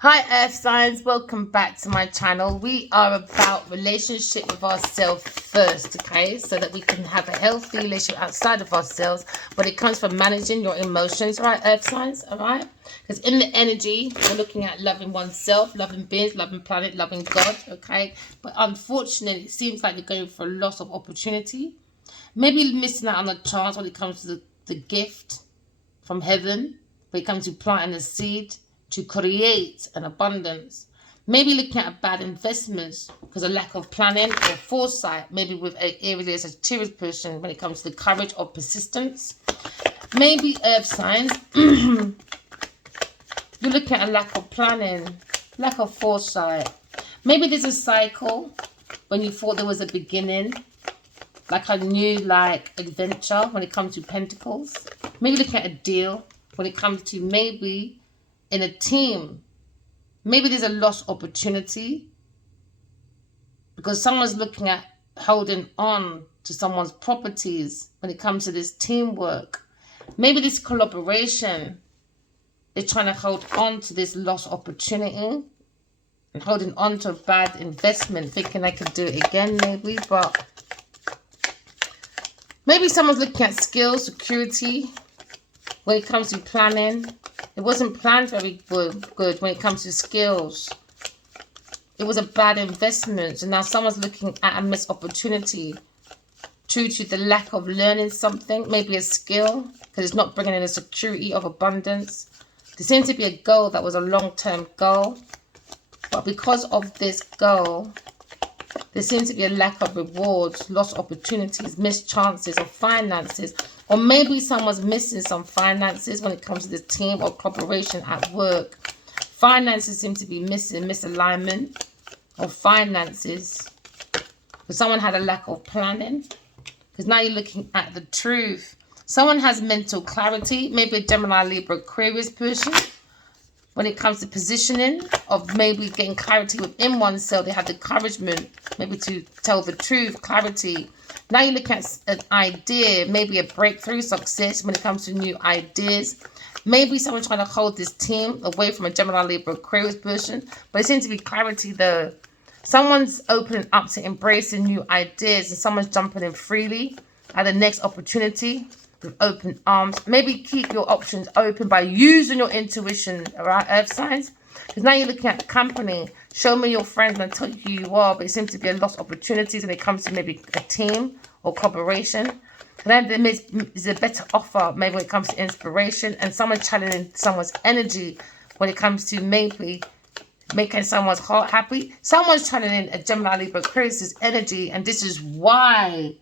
Hi Earth Signs, welcome back to my channel. We are about relationship with ourselves first, okay? So that we can have a healthy relationship outside of ourselves, but it comes from managing your emotions, right, Earth Signs, all right? Because in the energy, we're looking at loving oneself, loving beings, loving planet, loving God, okay? But unfortunately, it seems like you're going for a loss of opportunity. Maybe missing out on a chance when it comes to the gift from heaven, when it comes to planting a seed, to create an abundance. Maybe looking at bad investments because of lack of planning or foresight. Maybe with an area Sagittarius person when it comes to the courage or persistence. Maybe earth signs. You're looking at a lack of planning, lack of foresight. Maybe there's a cycle when you thought there was a beginning, like a new adventure when it comes to pentacles. Maybe looking at a deal when it comes to maybe in a team. Maybe there's a lost opportunity because someone's looking at holding on to someone's properties when it comes to this teamwork. Maybe this collaboration, they're trying to hold on to this lost opportunity and holding on to a bad investment, thinking they could do it again maybe, but maybe someone's looking at skills, security when it comes to planning. It wasn't planned very good when it comes to skills. It was a bad investment. And now someone's looking at a missed opportunity due to the lack of learning something, maybe a skill, because it's not bringing in a security of abundance. There seems to be a goal that was a long-term goal. But because of this goal, there seems to be a lack of rewards, lost opportunities, missed chances of finances. Or maybe someone's missing some finances when it comes to the team or cooperation at work. Finances seem to be missing, misalignment of finances. But someone had a lack of planning. Because now you're looking at the truth. Someone has mental clarity. Maybe a Gemini, Libra, Aquarius person. When it comes to positioning of maybe getting clarity within oneself, they have the encouragement maybe to tell the truth, clarity. Now you look at an idea, maybe a breakthrough, success when it comes to new ideas. Maybe someone trying to hold this team away from a Gemini, Libra, Aquarius person. But it seems to be clarity though. Someone's opening up to embracing new ideas and someone's jumping in freely at the next opportunity with open arms. Maybe keep your options open by using your intuition, all right, earth signs? Because now you're looking at the company. Show me your friends and I'll tell you who you are. But it seems to be a lost opportunities when it comes to maybe a team or cooperation. And then there is a better offer maybe when it comes to inspiration. And someone challenging someone's energy when it comes to maybe making someone's heart happy. Someone's channeling a Gemini, Libra, Aquarius' energy. And this is why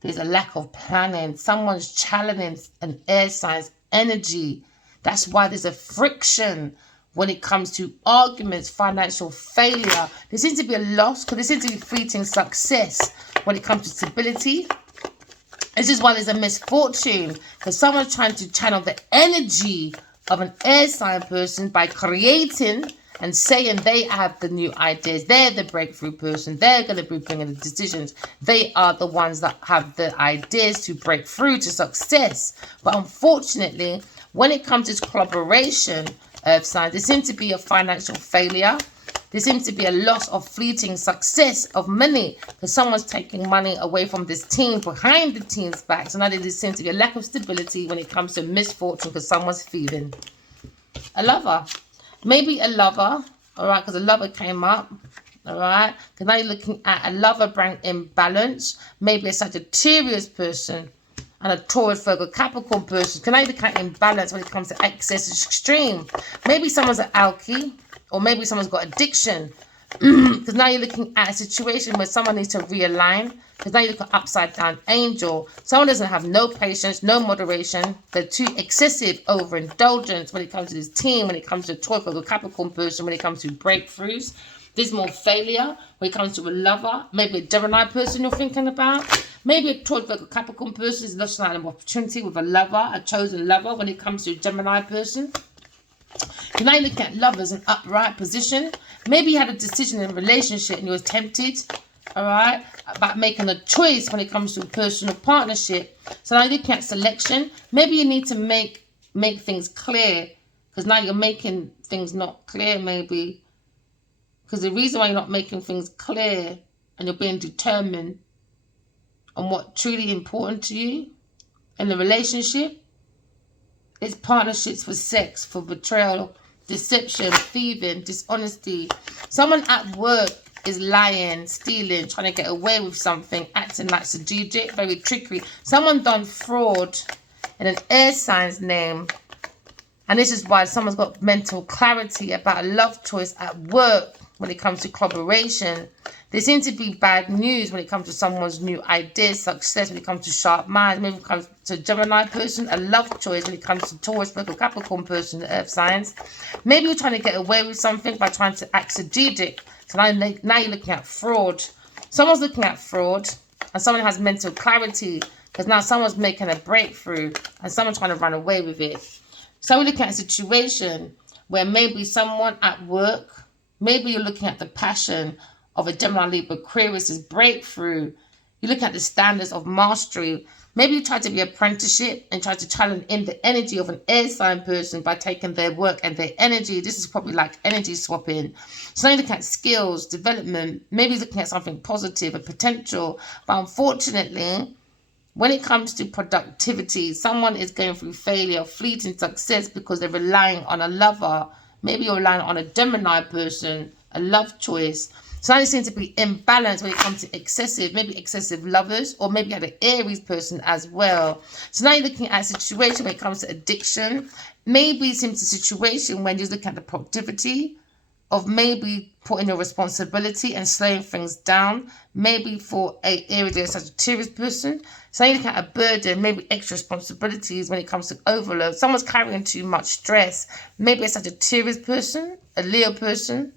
there's a lack of planning. Someone's challenging an air sign's energy. That's why there's a friction when it comes to arguments, financial failure. There seems to be a loss because there seems to be fleeting success when it comes to stability. This is why there's a misfortune because someone's trying to channel the energy of an air sign person by creating and saying they have the new ideas. They're the breakthrough person. They're going to be bringing the decisions. They are the ones that have the ideas to break through to success. But unfortunately, when it comes to collaboration, earth signs, there seems to be a financial failure. There seems to be a loss of fleeting success of money because someone's taking money away from this team behind the team's back. So now there seems to be a lack of stability when it comes to misfortune because someone's feeling a lover. Maybe a lover, all right, because a lover came up, all right? Because now you're looking at a lover bring imbalance. Maybe a Sagittarius person and a Taurus, Virgo, Capricorn person. Can I look at imbalance when it comes to excess extreme? Maybe someone's an alky, or maybe someone's got addiction. Because now you're looking at a situation where someone needs to realign. Because now you look at upside down angel. Someone doesn't have no patience, no moderation. They're too excessive overindulgence when it comes to this team, when it comes to a Taurus or Capricorn person, when it comes to breakthroughs. There's more failure when it comes to a lover. Maybe a Gemini person you're thinking about. Maybe a Taurus or Capricorn person is lost out an opportunity with a lover, a chosen lover when it comes to a Gemini person. Can I look at lovers in upright position? Maybe you had a decision in a relationship and you were tempted, all right, about making a choice when it comes to a personal partnership. So now looking at selection, maybe you need to make things clear Because now you're making things not clear, maybe. Because the reason why you're not making things clear and you're being determined on what's truly important to you in the relationship, it's partnerships for sex, for betrayal, deception, thieving, dishonesty. Someone at work is lying, stealing, trying to get away with something, acting like strategic, very trickery. Someone done fraud in an air sign's name. And this is why someone's got mental clarity about a love choice at work when it comes to collaboration. There seems to be bad news when it comes to someone's new ideas, success when it comes to sharp minds, maybe when it comes to Gemini person, a love choice when it comes to Taurus, Virgo, Capricorn person, the earth signs. Maybe you're trying to get away with something by trying to act strategic. So now you're looking at fraud. Someone's looking at fraud and someone has mental clarity because now someone's making a breakthrough and someone's trying to run away with it. So we're looking at a situation where maybe someone at work, maybe you're looking at the passion of a Gemini, Libra, Aquarius's breakthrough. You look at the standards of mastery. Maybe you try to be apprenticeship and try to challenge in the energy of an air sign person by taking their work and their energy. This is probably like energy swapping. So now you look at skills, development, maybe looking at something positive, a potential. But unfortunately, when it comes to productivity, someone is going through failure, fleeting success because they're relying on a lover. Maybe you're relying on a Gemini person, a love choice. So now you seem to be imbalanced when it comes to maybe excessive lovers, or maybe you had an Aries person as well. So now you're looking at a situation when it comes to addiction. Maybe it seems a situation when you're looking at the productivity of maybe putting your responsibility and slowing things down. Maybe for a Aries or Sagittarius person. So now you look at a burden, maybe extra responsibilities when it comes to overload. Someone's carrying too much stress. Maybe a Sagittarius person, a Leo person.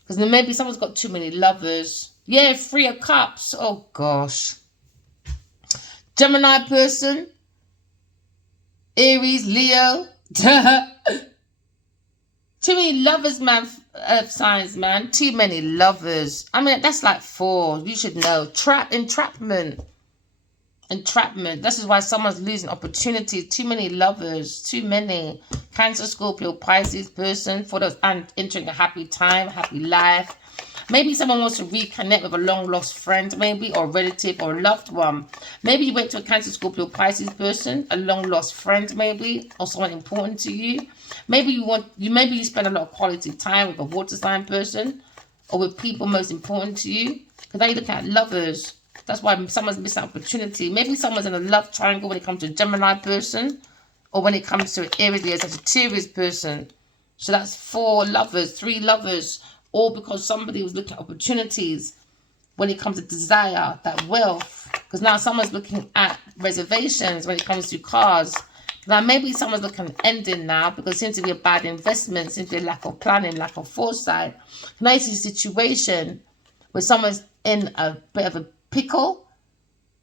Because then maybe someone's got too many lovers. Yeah, 3 of Cups. Oh, gosh. Gemini person. Aries, Leo. Too many lovers, man. Earth signs, man. Too many lovers. I mean, that's like 4. You should know. Entrapment. This is why someone's losing opportunities. Too many lovers. Too many. Cancer, Scorpio, Pisces person for those and entering a happy time, happy life. Maybe someone wants to reconnect with a long lost friend, maybe, or a relative or a loved one. Maybe you went to a Cancer, Scorpio, Pisces person, a long lost friend, maybe, or someone important to you. Maybe you spend a lot of quality time with a water sign person, or with people most important to you. Because now you look at lovers. That's why someone's missing opportunity. Maybe someone's in a love triangle when it comes to a Gemini person, or when it comes to an Aries or Sagittarius person. So that's 4 lovers, 3 lovers, all because somebody was looking at opportunities when it comes to desire, that wealth. Because now someone's looking at reservations when it comes to cars. Now maybe someone's looking at ending now because it seems to be a bad investment, seems to be a lack of planning, lack of foresight. Now you see a situation where someone's in a bit of a pickle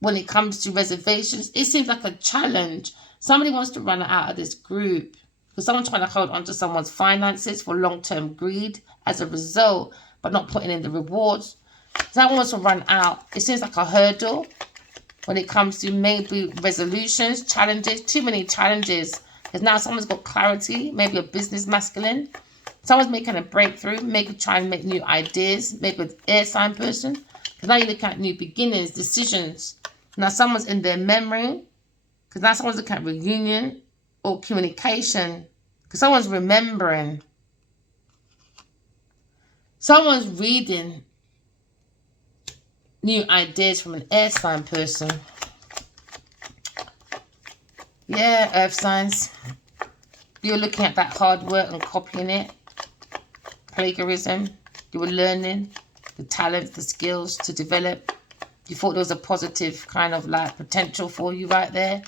when it comes to reservations. It seems like a challenge. Somebody wants to run out of this group because someone's trying to hold on to someone's finances for long-term greed as a result, but not putting in the rewards. Someone wants to run out. It seems like a hurdle when it comes to maybe resolutions, challenges, too many challenges. Because now someone's got clarity, maybe a business masculine. Someone's making a breakthrough, maybe trying to make new ideas, maybe an air sign person. Because now you look at new beginnings, decisions. Now someone's in their memory. Because now someone's looking at reunion or communication. Because someone's remembering. Someone's reading new ideas from an air sign person. Yeah, earth signs. You're looking at that hard work and copying it. Plagiarism. You were learning the talents, the skills to develop. You thought there was a positive kind of like potential for you right there.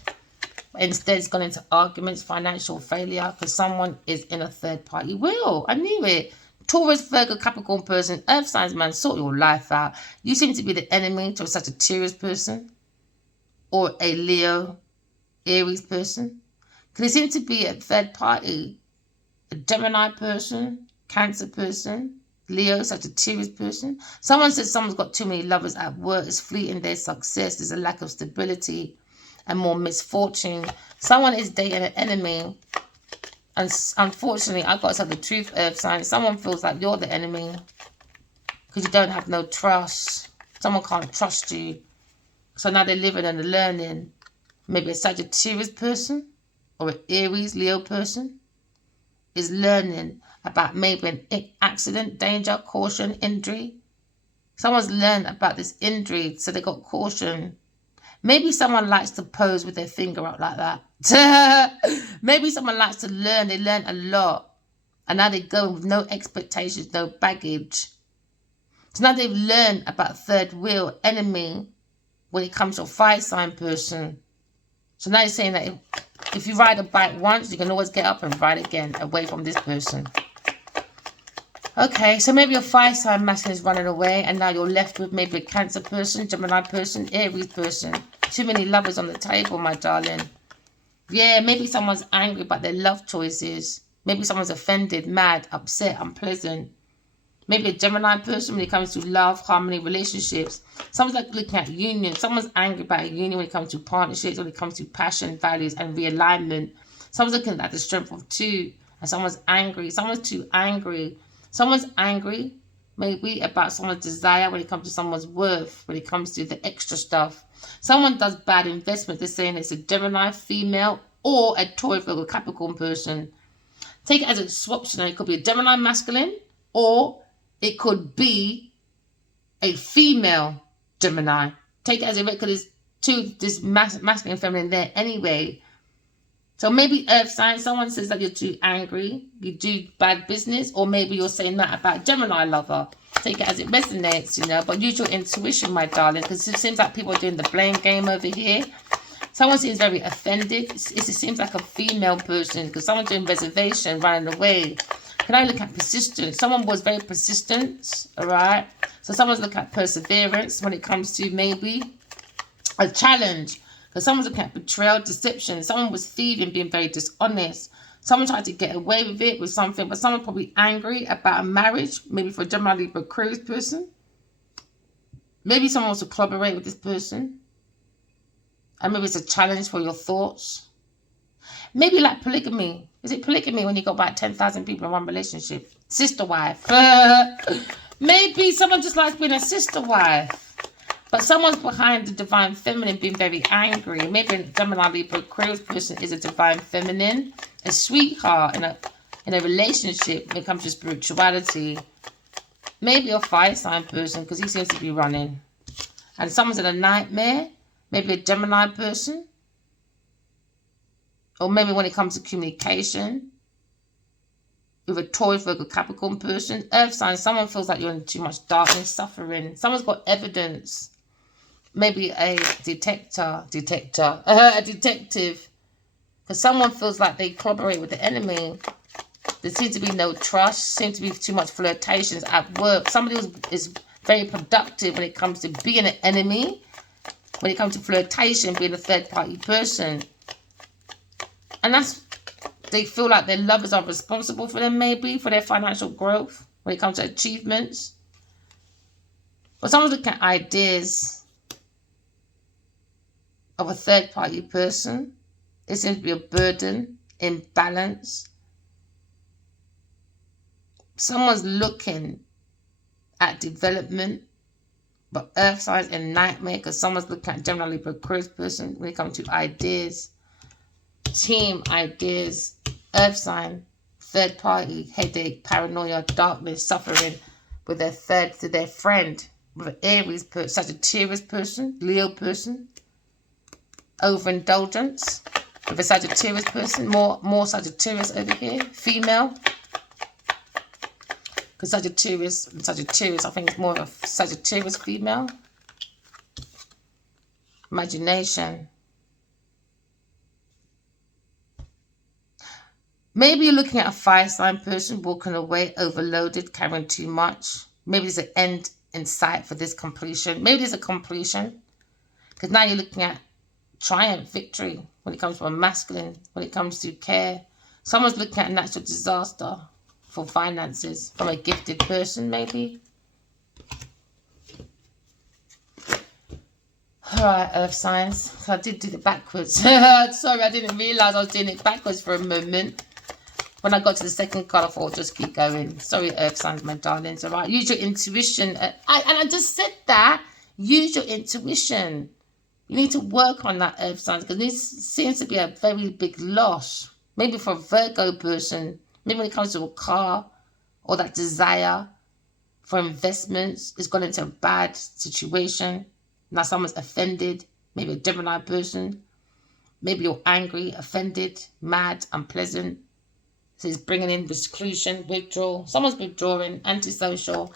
But instead, it's gone into arguments, financial failure, because someone is in a third party will. I knew it. Taurus, Virgo, Capricorn person, earth signs, man, sort your life out. You seem to be the enemy to a Sagittarius person or a Leo, Aries person. Because there seems to be a third party, a Gemini person, Cancer person, Leo, Sagittarius person. Someone says someone's got too many lovers at work, is fleeting their success, there's a lack of stability and more misfortune. Someone is dating an enemy And unfortunately, I got to tell the truth, earth sign. Someone feels like you're the enemy because you don't have no trust. Someone can't trust you. So now they're living and learning. Maybe a Sagittarius person or an Aries, Leo person is learning about maybe an accident, danger, caution, injury. Someone's learned about this injury, so they got caution. Maybe someone likes to pose with their finger up like that. Maybe someone likes to learn. They learn a lot. And now they go with no expectations, no baggage. So now they've learned about third wheel, enemy, when it comes to a fire sign person. So now you're saying that if you ride a bike once, you can always get up and ride again away from this person. Okay, so maybe your fire sign masculine is running away and now you're left with maybe a Cancer person, Gemini person, Aries person. Too many lovers on the table, my darling. Yeah, maybe someone's angry about their love choices. Maybe someone's offended, mad, upset, unpleasant. Maybe a Gemini person when it comes to love, harmony, relationships. Someone's like looking at union. Someone's angry about a union when it comes to partnerships, when it comes to passion, values, and realignment. Someone's looking at the strength of two, and someone's angry. Someone's too angry. Someone's angry maybe about someone's desire when it comes to someone's worth, when it comes to the extra stuff. Someone does bad investment. They're saying it's a Gemini female or a Taurus or Capricorn person. Take it as a swap. It could be a Gemini masculine or it could be a female Gemini. Take it as a because there's this masculine and feminine there anyway. So maybe earth sign, someone says that you're too angry, you do bad business, or maybe you're saying that about Gemini lover. Take it as it resonates, but use your intuition, my darling, because it seems like people are doing the blame game over here. Someone seems very offended. It seems like a female person because someone's doing reservation, running away. Can I look at persistence? Someone was very persistent, all right? So someone's looking at perseverance when it comes to maybe a challenge. Because someone's looking at betrayal, deception. Someone was thieving, being very dishonest. Someone tried to get away with it with something, but someone's probably angry about a marriage, maybe for a Gemini, Libra, Aquarius person. Maybe someone wants to collaborate with this person. And maybe it's a challenge for your thoughts. Maybe like polygamy. Is it polygamy when you got about 10,000 people in one relationship? Sister wife. Maybe someone just likes being a sister wife. But someone's behind the divine feminine being very angry. Maybe a Gemini, Libra, Aquarius person is a divine feminine, a sweetheart in a relationship when it comes to spirituality. Maybe a fire sign person because he seems to be running. And someone's in a nightmare. Maybe a Gemini person. Or maybe when it comes to communication. With a Taurus, Virgo, Capricorn person. Earth sign, someone feels like you're in too much darkness, suffering. Someone's got evidence. Maybe a a detective. Because someone feels like they collaborate with the enemy. There seems to be no trust. Seems to be too much flirtations at work. Somebody is very productive when it comes to being an enemy. When it comes to flirtation, being a third party person. And they feel like their lovers are responsible for them, maybe, for their financial growth when it comes to achievements. But someone's looking at ideas of a third party person. It seems to be a burden, imbalance. Someone's looking at development, but earth signs and nightmare because someone's looking at Gemini, Libra, Aquarius person when it comes to ideas, team ideas, earth sign, third party, headache, paranoia, darkness, suffering with their friend, with an Aries person, Sagittarius person, Leo person, overindulgence with a Sagittarius person, more Sagittarius over here, female. Because Sagittarius, I think it's more of a Sagittarius female. Imagination. Maybe you're looking at a fire sign person walking away, overloaded, carrying too much. Maybe there's an end in sight for this completion. Maybe there's a completion. Because now you're looking at triumph, victory, when it comes to a masculine, when it comes to care. Someone's looking at natural disaster for finances from a gifted person, maybe. All right, earth signs. So I did do it backwards. Sorry, I didn't realize I was doing it backwards for a moment. When I got to the second card, I thought, just keep going. Sorry, earth signs, my darlings. All right, use your intuition. I just said that. Use your intuition. You need to work on that, earth signs, because this seems to be a very big loss. Maybe for a Virgo person, maybe when it comes to a car or that desire for investments, it's gone into a bad situation. Now someone's offended, maybe a Gemini person. Maybe you're angry, offended, mad, unpleasant. So it's bringing in exclusion, withdrawal. Someone's withdrawing, antisocial.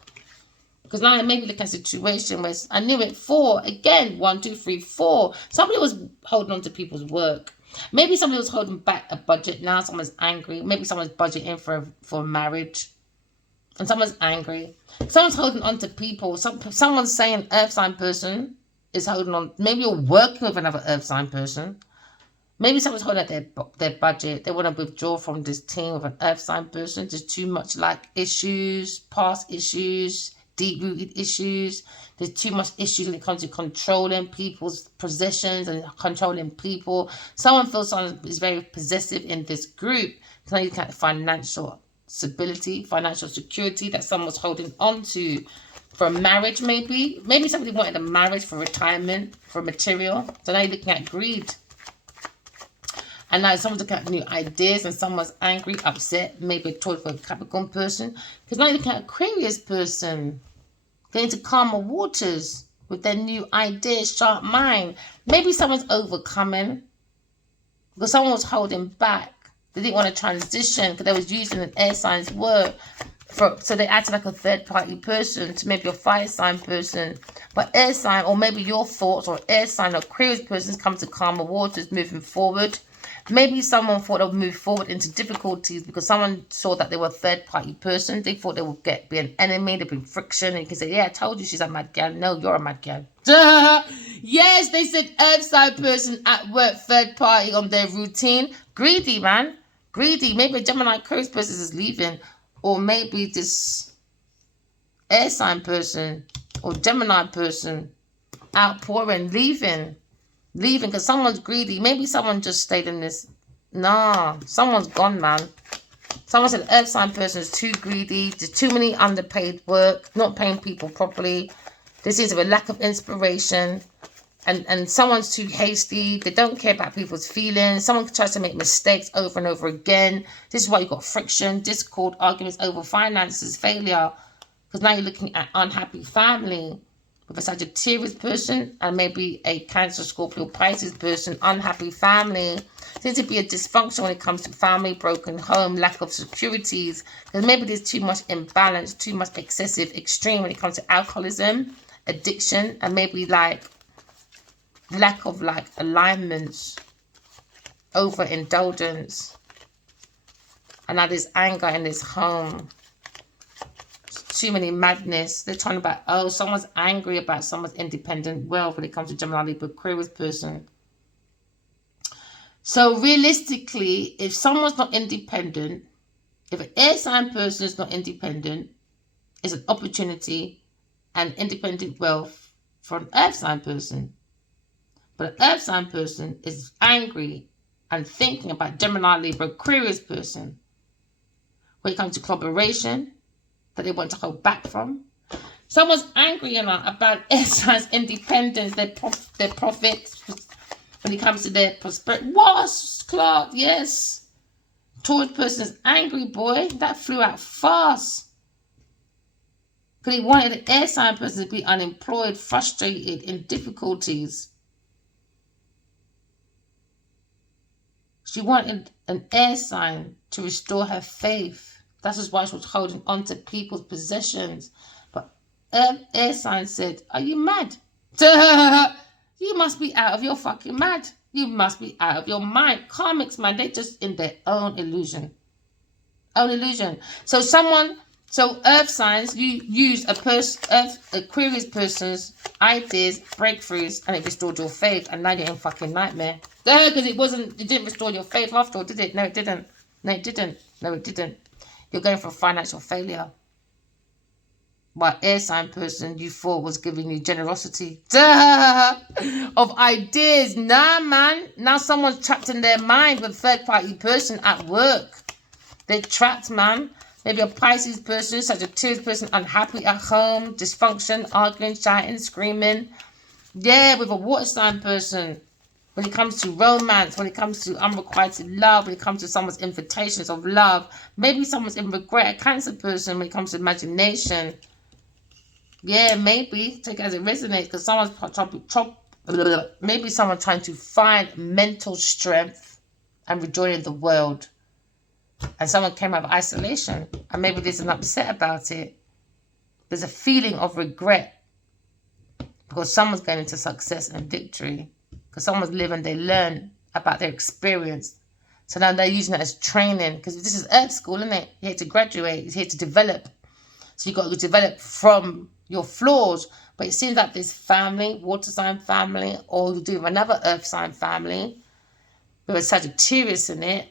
Because now I maybe look at a situation where I knew it 4. Again, 1, 2, 3, 4. Somebody was holding on to people's work. Maybe somebody was holding back a budget. Now someone's angry. Maybe someone's budgeting for a marriage. And someone's angry. Someone's holding on to people. Someone's saying earth sign person is holding on. Maybe you're working with another earth sign person. Maybe someone's holding out their budget. They want to withdraw from this team with an earth sign person. There's too much like issues, past issues, deep-rooted issues. There's too much issues when it comes to controlling people's possessions and controlling people. Someone feels someone is very possessive in this group. So now you can financial stability, financial security that someone's holding on to. For a marriage, maybe. Maybe somebody wanted a marriage for retirement, for material. So now you're looking at greed. And now someone's looking at new ideas and someone's angry, upset, maybe a Taurus for a Capricorn person. Because now you're looking at Aquarius person. Going to calmer waters with their new ideas, sharp mind. Maybe someone's overcoming. Because someone was holding back. They didn't want to transition because they was using an air sign's word. So they acted like a third party person to maybe a fire sign person. But air sign, or maybe your thoughts or air sign or Aquarius persons come to calmer waters moving forward. Maybe someone thought they would move forward into difficulties because someone saw that they were a third-party person. They thought they would be an enemy, there'd be friction. And you can say, yeah, I told you she's a mad girl. No, you're a mad girl. Yes, they said earth sign person at work, third party on their routine. Greedy, man. Greedy. Maybe a Gemini Aquarius person is leaving. Or maybe this air sign person or Gemini person outpouring, leaving because someone's greedy. Maybe someone just stayed in this. Nah, someone's gone, man. Someone said earth sign person is too greedy. There's too many underpaid work, not paying people properly. There seems to be a lack of inspiration. And someone's too hasty. They don't care about people's feelings. Someone tries to make mistakes over and over again. This is why you've got friction, discord, arguments over finances, failure. Because now you're looking at unhappy family. With a Sagittarius person and maybe a Cancer, Scorpio, Pisces person, unhappy family. Seems to be a dysfunction when it comes to family, broken home, lack of securities. Because maybe there's too much imbalance, too much excessive, extreme when it comes to alcoholism, addiction, and maybe like lack of like alignments, overindulgence. And now there's anger in this home. Too many madness. They're talking about, oh, someone's angry about someone's independent wealth when it comes to Gemini, Libra, Aquarius person. So realistically, if someone's not independent, if an air sign person is not independent, it's an opportunity and independent wealth for an earth sign person. But an earth sign person is angry and thinking about Gemini, Libra, Aquarius person. When it comes to collaboration, that they want to hold back from. Someone's angry about air signs' independence, their profits, when it comes to their prosperity. What, Clark? Yes. Taurus person is angry, boy. That flew out fast. Because he wanted an air sign person to be unemployed, frustrated, in difficulties. She wanted an air sign to restore her faith. That is why she was holding on to people's possessions. But air sign said, are you mad? You must be out of your fucking mad. You must be out of your mind. Karmics, man, they're just in their own illusion. Own illusion. So earth signs, you use Aquarius person's ideas, breakthroughs, and it restored your faith. And now you're in fucking nightmare. Because it didn't restore your faith after all, did it? No, it didn't. No, it didn't. No, it didn't. You're going for financial failure. While air sign person you thought was giving you generosity of ideas. Nah, man. Now someone's trapped in their mind with third party person at work. They're trapped, man. Maybe a Pisces person, Sagittarius person, unhappy at home, dysfunction, arguing, shouting, screaming. Yeah, with a water sign person. When it comes to romance, when it comes to unrequited love, when it comes to someone's invitations of love, maybe someone's in regret, a Cancer person when it comes to imagination. Yeah, maybe. Take it as it resonates, because someone's maybe someone trying to find mental strength and rejoining the world. And someone came out of isolation, and maybe there's an upset about it. There's a feeling of regret because someone's going into success and victory. Because someone's living, they learn about their experience. So now they're using it as training. Because this is Earth school, isn't it? You're here to graduate. You're here to develop. So you've got to develop from your flaws. But it seems like this family, water sign family, or you're doing another Earth sign family with a Sagittarius in it,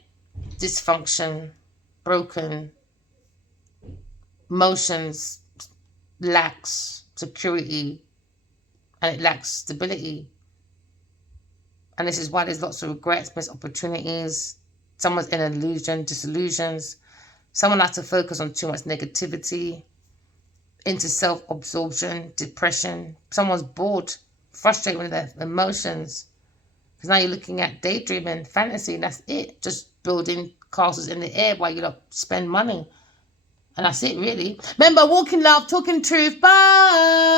dysfunction, broken, emotions, lacks security, and it lacks stability. And this is why there's lots of regrets, missed opportunities. Someone's in illusion, disillusions. Someone has to focus on too much negativity, into self-absorption, depression. Someone's bored, frustrated with their emotions. Because now you're looking at daydreaming, fantasy, and that's it. Just building castles in the air while you don't spend money. And that's it, really. Remember, walking love, talking truth. Bye!